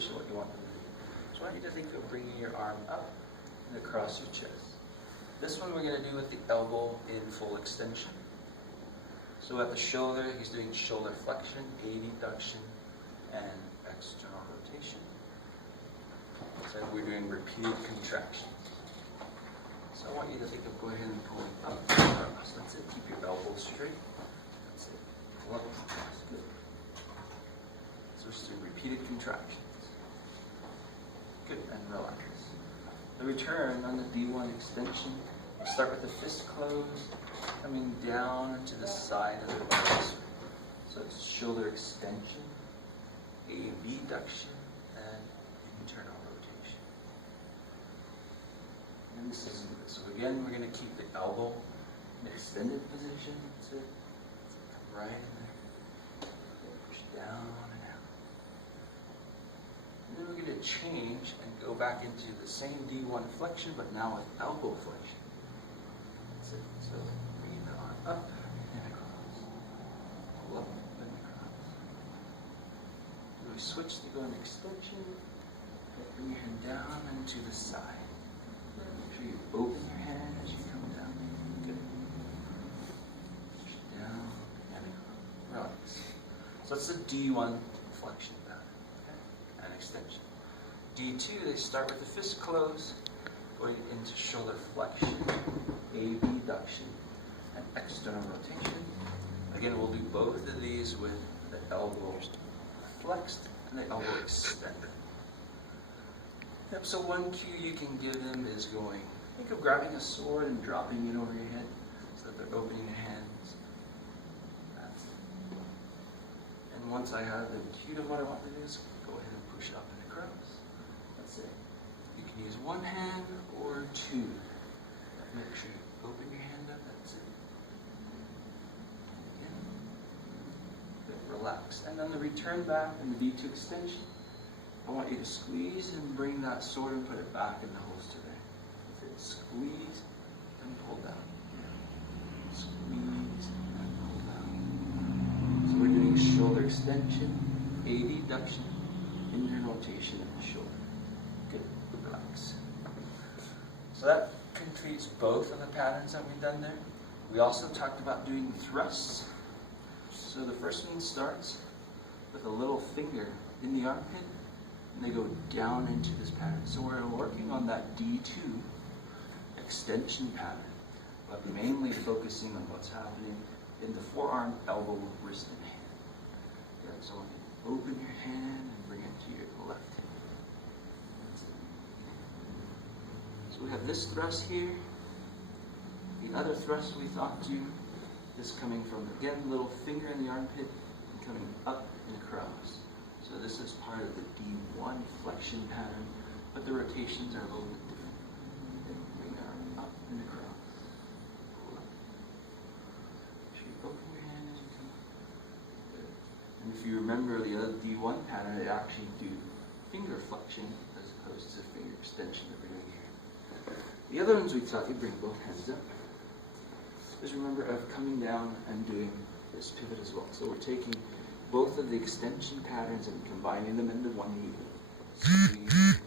position, what you want them to do. So I want you to think of bringing your arm up and across your chest. This one we're going to do with the elbow in full extension. So at the shoulder, he's doing shoulder flexion, adduction, and external rotation. So we're doing repeated contractions. So I want you to think of going ahead and pulling up and across. That's it. Keep your elbows straight. That's it. Pull up and across. Good. So we're just doing repeated contractions. Good. And relax. The return on the D1 extension, we start with the fist close, coming down to the side of the body. So it's shoulder extension, abduction, and internal rotation. And this is so again, we're going to keep the elbow in extended position. That's it. Come right in there. Push down and out. And then we're going to change and go back into the same D1 flexion, but now with elbow flexion. That's it. So bring the arm up and across. Pull up and across. And we switch to go in extension. Bring your hand down and to the side. Make sure you open your hand as you come down. Good. Push down and across. Relax. So that's the D1 flexion pattern. Okay? And extension. D2, they start with the fist close, going into shoulder flexion, abduction, and external rotation. Again, we'll do both of these with the elbow flexed and the elbow extended. Yep, so one cue you can give them is going, think of grabbing a sword and dropping it over your head so that they're opening their hands. That's it. And once I have them cued of what I want to do is go ahead and push up and across. That's it. You can use one hand or two. Make sure you open your hand up. That's it. Again. Good. Relax. And then the return back in the D2 extension. I want you to squeeze and bring that sword and put it back in the holster there. That's it. Squeeze and pull down. Squeeze and pull down. So we're doing shoulder extension, adduction, internal rotation of the shoulder. Good. Relax. So that completes both of the patterns that we've done there. We also talked about doing thrusts. So the first one starts with a little finger in the armpit, and they go down into this pattern. So we're working on that D2 extension pattern, but mainly focusing on what's happening in the forearm, elbow, wrist, and hand. Good. So open your hand and bring it to your left hand. That's it. So we have this thrust here. The other thrust we thought to is coming from, again, little finger in the armpit and coming up and across. So this is part of the D1 flexion pattern, but the rotations are a little bit different. Okay, bring the arm up and across. Pull up. Make sure you open your hand as you come up. Good. And if you remember the other D1 pattern, they actually do finger flexion as opposed to finger extension that we're doing here. The other ones we thought you'd bring both hands up. Just remember of coming down and doing this pivot as well. So we're taking both of the extension patterns and combining them into one movement. Squeeze,